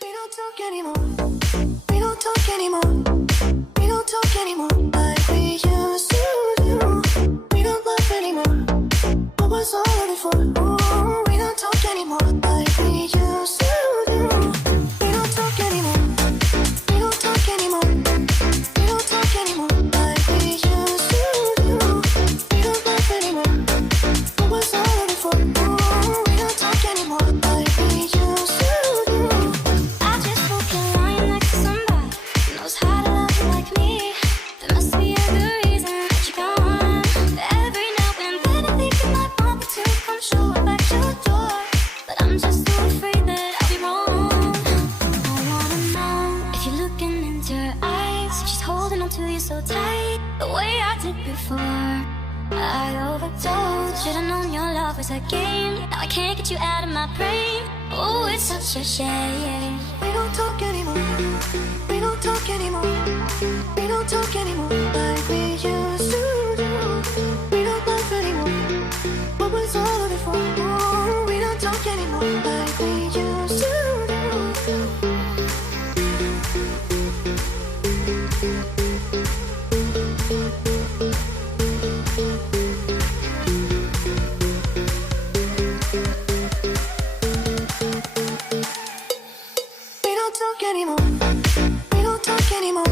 We don't talk anymore. We don't talk anymore. We don't talk anymore like we used to do. We don't laugh anymore. What was all of it for? Ooh, we don't talk anymore like we used to do. We don't talk anymore. We don't talk anymore. We don't talk anymore like we used to do. We don't laugh anymore. What was all of it for? Ooh, we don't talk anymore like we used to do. I just hope you're lying next to somebody who knows how to love you like me. There must be a good reason that you're gone. Every now and then I think you might want me to come show up at your door, but I'm just so afraid that I'll be wrong. I wanna know if you're looking into her eyes, if she's holding on to you so tight, the way I did before. I overdosed. Should've known your love was a game. Now I can't get you out of my brain. Oh, it's such a shame. We don't talk anymore. We don't talk anymore. We don't talk anymore like we used to do. We don't laugh anymore. What was all of it for? Ooh, we don't talk anymore like we used to do. We don't talk anymore. We don't talk anymore.